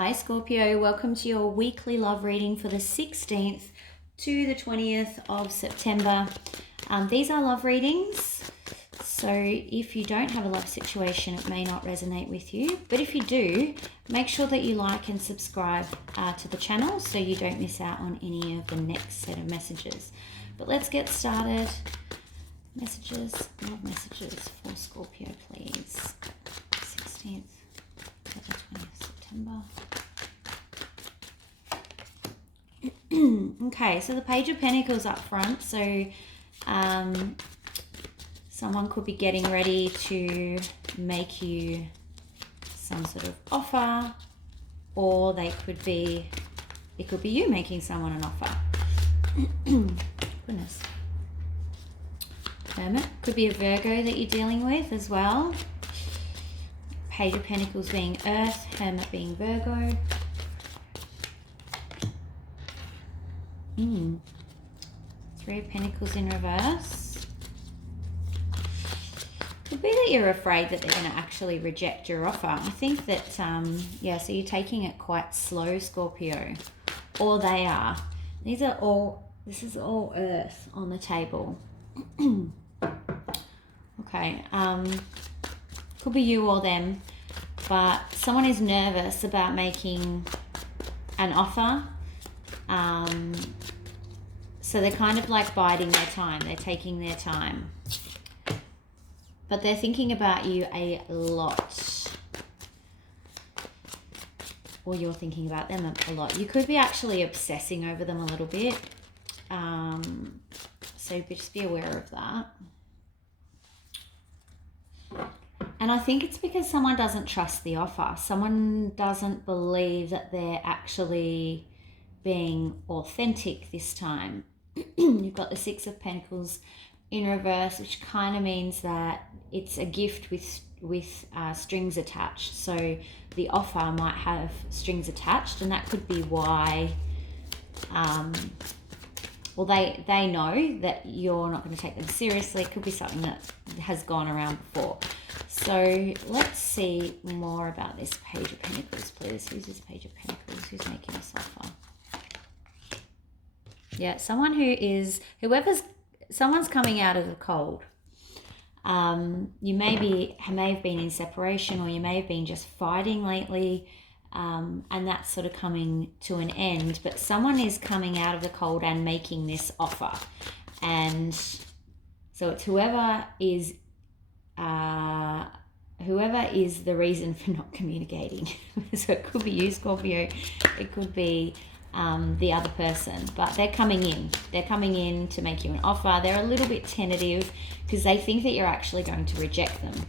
Hi Scorpio, welcome to your weekly love reading for the 16th to the 20th of September. These are love readings, so if you don't have a love situation, it may not resonate with you. But if you do, make sure that you like and subscribe to the channel so you don't miss out on any of the next set of messages. But let's get started. Love messages for Scorpio, please. 16th to the 20th September. Okay, so the Page of Pentacles up front. So someone could be getting ready to make you some sort of offer, or it could be you making someone an offer. Goodness. Hermit. Could be a Virgo that you're dealing with as well. Page of Pentacles being Earth, Hermit being Virgo. Three of Pentacles in reverse. Could be that you're afraid that they're going to actually reject your offer. I think that, so you're taking it quite slow, Scorpio. Or they are. This is all Earth on the table. Okay, could be you or them, but someone is nervous about making an offer. So they're kind of like biding their time. They're taking their time. But they're thinking about you a lot. Or you're thinking about them a lot. You could be actually obsessing over them a little bit. So just be aware of that. And I think it's because someone doesn't trust the offer. Someone doesn't believe that they're actually being authentic this time. You've got the Six of Pentacles in reverse, which kind of means that it's a gift with strings attached. So the offer might have strings attached, and that could be why they know that you're not going to take them seriously. It could be something that has gone around before. So let's see more about this Page of Pentacles, please. Who's this Page of Pentacles? Who's making this offer? Yeah, someone's coming out of the cold. You may have been in separation, or you may have been just fighting lately, and that's sort of coming to an end. But someone is coming out of the cold and making this offer, and so it's whoever is the reason for not communicating. So it could be you, Scorpio. It could be the other person, but they're coming in to make you an offer. They're a little bit tentative because they think that you're actually going to reject them.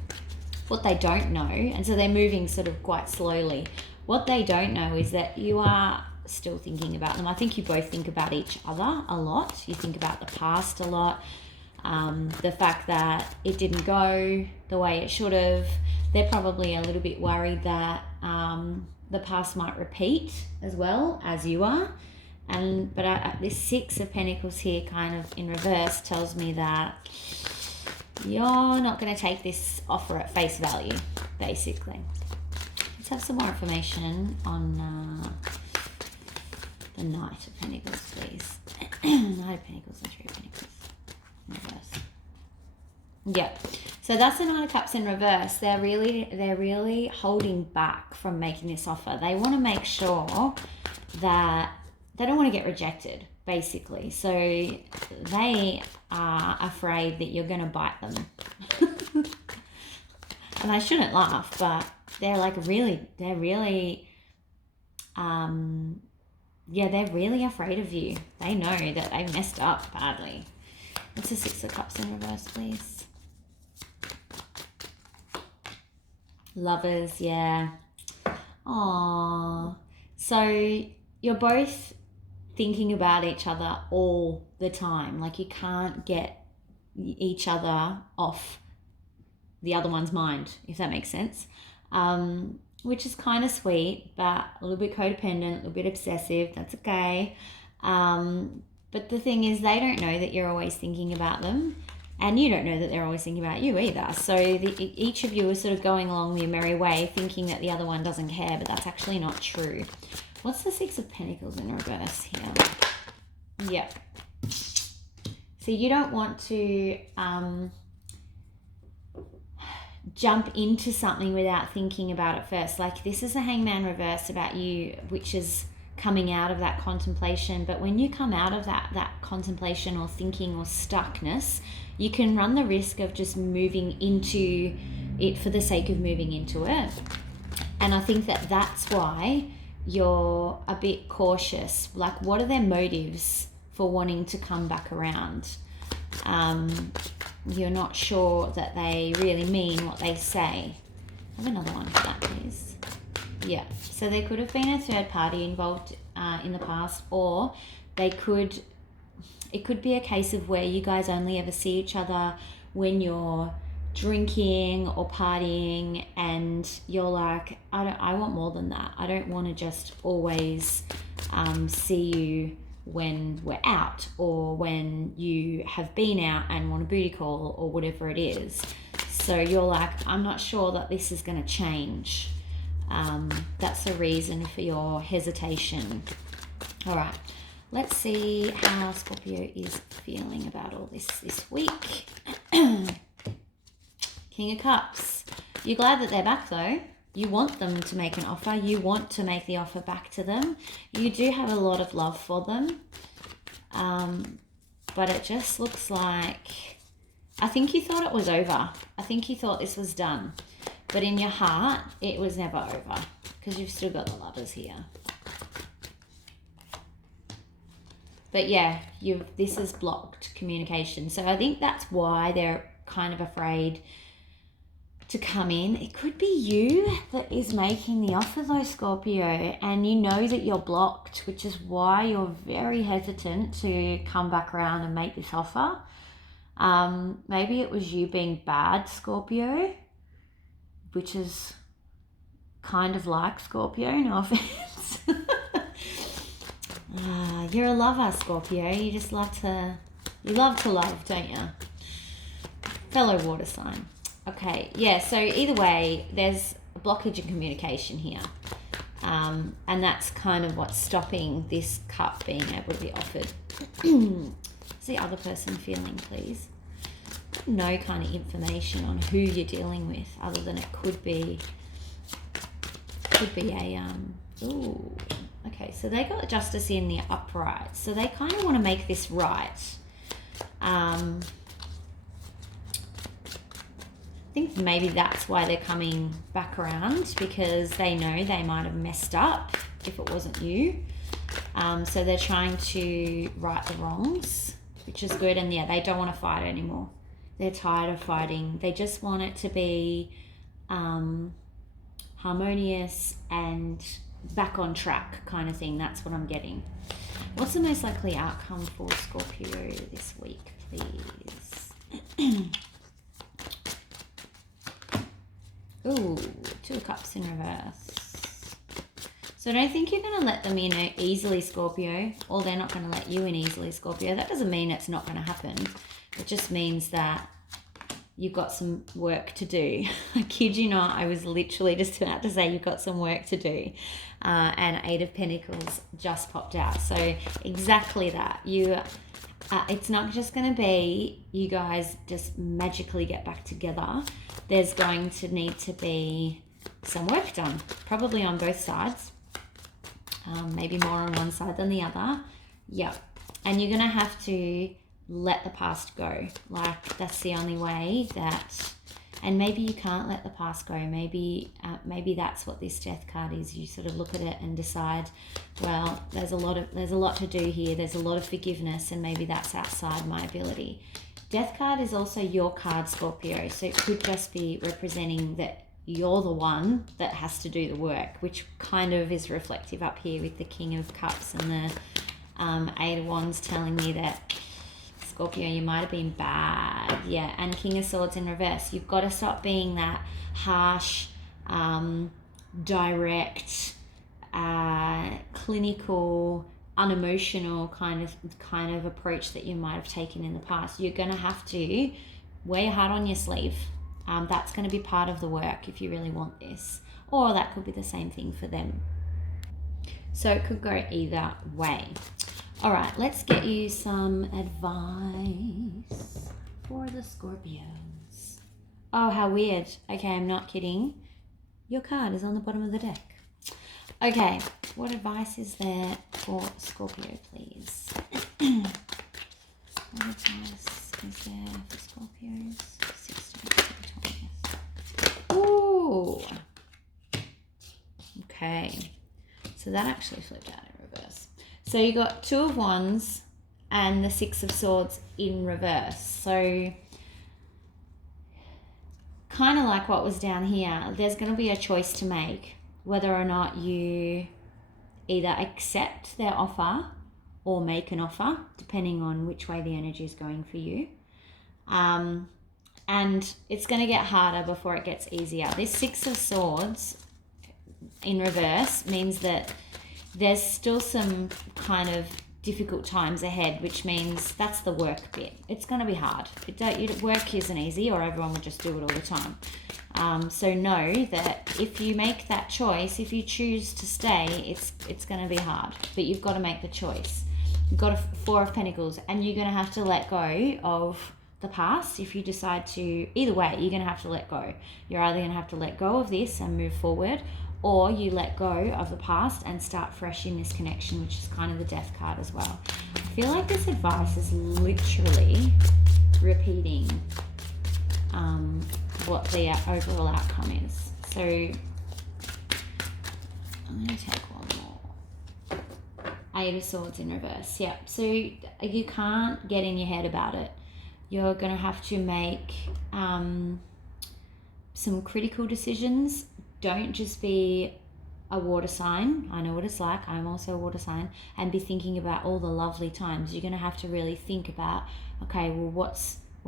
What they don't know, and so they're moving sort of quite slowly, what they don't know is that you are still thinking about them. I think you both think about each other a lot. You think about the past a lot. The fact that it didn't go the way it should have. They're probably a little bit worried that the past might repeat as well as you are. But this Six of Pentacles here kind of in reverse tells me that you're not going to take this offer at face value, basically. Let's have some more information on the Knight of Pentacles, please. Knight of Pentacles and Three of Pentacles in reverse. Yeah, so that's the Nine of Cups in reverse. They're really holding back from making this offer. They want to make sure that they don't want to get rejected, basically. So they are afraid that you're going to bite them. And I shouldn't laugh, but they're really afraid of you. They know that they messed up badly. What's the Six of Cups in reverse, please? Lovers, yeah. Aww. So you're both thinking about each other all the time. Like you can't get each other off the other one's mind, if that makes sense. Which is kind of sweet, but a little bit codependent, a little bit obsessive. That's okay. But the thing is, they don't know that you're always thinking about them. And you don't know that they're always thinking about you either. So each of you is sort of going along your merry way, thinking that the other one doesn't care, but that's actually not true. What's the Six of Pentacles in reverse here? Yep. So you don't want to jump into something without thinking about it first. Like this is a Hangman reverse about you, which is coming out of that contemplation. But when you come out of that contemplation or thinking or stuckness, you can run the risk of just moving into it for the sake of moving into it. And I think that that's why you're a bit cautious. Like, what are their motives for wanting to come back around? You're not sure that they really mean what they say. Have another one for that, please. Yeah, so there could have been a third party involved in the past, or it could be a case of where you guys only ever see each other when you're drinking or partying, and you're like, I want more than that. I don't want to just always see you when we're out, or when you have been out and want a booty call, or whatever it is. So you're like, I'm not sure that this is going to change. That's the reason for your hesitation. All right, let's see how Scorpio is feeling about all this week. King of Cups. You're glad that they're back though. You want them to make an offer. You want to make the offer back to them. You do have a lot of love for them. But it just looks like, I think you thought it was over. I think you thought this was done. But in your heart, it was never over, because you've still got the Lovers here. But yeah, this is blocked communication. So I think that's why they're kind of afraid to come in. It could be you that is making the offer though, Scorpio, and you know that you're blocked, which is why you're very hesitant to come back around and make this offer. Maybe it was you being bad, Scorpio, which is kind of like Scorpio, no offense. You're a lover, Scorpio. You just love to love, don't you? Fellow water sign. Okay, yeah, so either way, there's a blockage in communication here. And that's kind of what's stopping this cup being able to be offered. What's the other person feeling, please? No kind of information on who you're dealing with, other than it could be a, ooh, okay, so they got Justice in the upright. So they kind of want to make this right. I think maybe that's why they're coming back around, because they know they might have messed up if it wasn't you. So they're trying to right the wrongs, which is good. And yeah, they don't want to fight anymore. They're tired of fighting. They just want it to be harmonious and back on track kind of thing. That's what I'm getting. What's the most likely outcome for Scorpio this week, please? Ooh, Two of Cups in reverse. So I don't think you're going to let them in easily, Scorpio, or they're not going to let you in easily, Scorpio. That doesn't mean it's not going to happen. It just means that you've got some work to do. I kid you not, I was literally just about to say you've got some work to do. And Eight of Pentacles just popped out. So exactly that. It's not just going to be you guys just magically get back together. There's going to need to be some work done, probably on both sides. Maybe more on one side than the other. Yep. And you're going to have to let the past go. Like, that's the only way that, and maybe you can't let the past go. Maybe that's what this Death card is. You sort of look at it and decide, well, there's a lot to do here. There's a lot of forgiveness, and maybe that's outside my ability. Death card is also your card, Scorpio. So it could just be representing that you're the one that has to do the work, which kind of is reflective up here with the King of Cups and the Eight of Wands telling me that, Scorpio, you might have been bad. Yeah, and King of Swords in reverse. You've got to stop being that harsh, direct, clinical, unemotional kind of approach that you might have taken in the past. You're going to have to wear your heart on your sleeve. That's going to be part of the work if you really want this, or that could be the same thing for them. So it could go either way. All right, let's get you some advice for the Scorpios. Oh, how weird. Okay, I'm not kidding. Your card is on the bottom of the deck. Okay, what advice is there for Scorpio, please? What advice is there for Scorpios? 16, 20. Ooh. Okay. So that actually flipped out in reverse. So you got 2 of Wands and the 6 of Swords in reverse. So kind of like what was down here, there's going to be a choice to make whether or not you either accept their offer or make an offer, depending on which way the energy is going for you. And it's going to get harder before it gets easier. This 6 of Swords in reverse means that there's still some kind of difficult times ahead, which means that's the work bit. It's going to be hard. Work isn't easy, or everyone would just do it all the time. So know that if you make that choice, if you choose to stay, it's going to be hard, but you've got to make the choice. You've got a 4 of Pentacles, and you're going to have to let go of the past. If you decide to, either way, you're going to have to let go. You're either going to have to let go of this and move forward, or you let go of the past and start fresh in this connection, which is kind of the Death card as well. I feel like this advice is literally repeating what the overall outcome is. So I'm going to take one more. 8 of Swords in reverse. Yeah, so you can't get in your head about it. You're going to have to make some critical decisions. Don't just be a water sign. I know what it's like. I'm also a water sign. And be thinking about all the lovely times. You're going to have to really think about, okay, well, what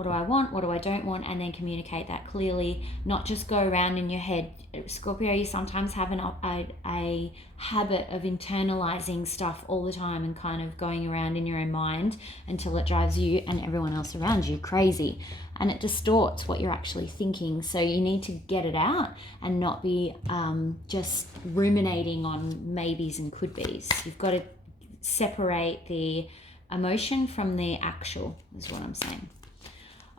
do I want? What do I don't want? And then communicate that clearly. Not just go around in your head. Scorpio, you sometimes have a habit of internalizing stuff all the time and kind of going around in your own mind until it drives you and everyone else around you crazy. And it distorts what you're actually thinking. So you need to get it out and not be just ruminating on maybes and could be's. You've got to separate the emotion from the actual, is what I'm saying.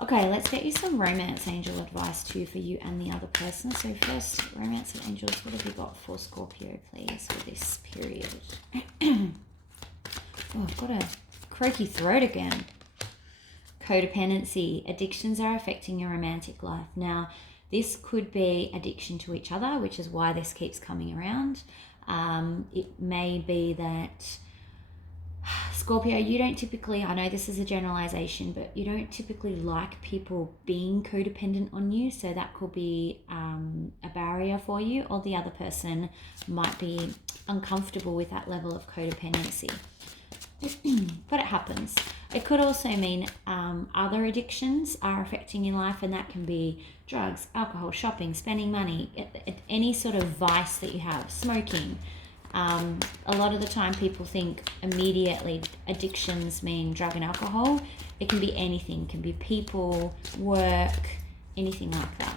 Okay, let's get you some romance angel advice too for you and the other person. So first, romance and angels, what have you got for Scorpio, please, for this period? Oh, I've got a croaky throat again. Codependency. Addictions are affecting your romantic life. Now, this could be addiction to each other, which is why this keeps coming around. It may be that Scorpio, you don't typically, I know this is a generalization, but you don't typically like people being codependent on you. So that could be a barrier for you, or the other person might be uncomfortable with that level of codependency. But it happens. It could also mean other addictions are affecting your life, and that can be drugs, alcohol, shopping, spending money, any sort of vice that you have, smoking. A lot of the time people think immediately addictions mean drug and alcohol. It can be anything. It can be people, work, anything like that.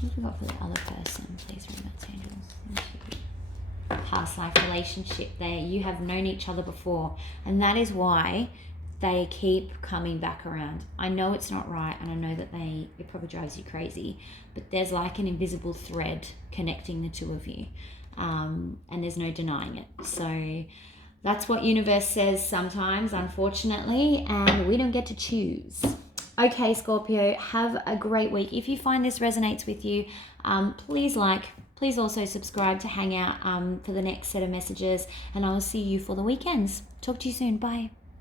What have we got for the other person? Please, romance angels. Past life relationship. You have known each other before, and that is why they keep coming back around. I know it's not right, and I know that it probably drives you crazy, but there's like an invisible thread connecting the two of you. And there's no denying it. So that's what universe says sometimes, unfortunately, and we don't get to choose. Okay, Scorpio, have a great week. If you find this resonates with you, please also subscribe to hang out for the next set of messages, and I will see you for the weekends. Talk to you soon. Bye.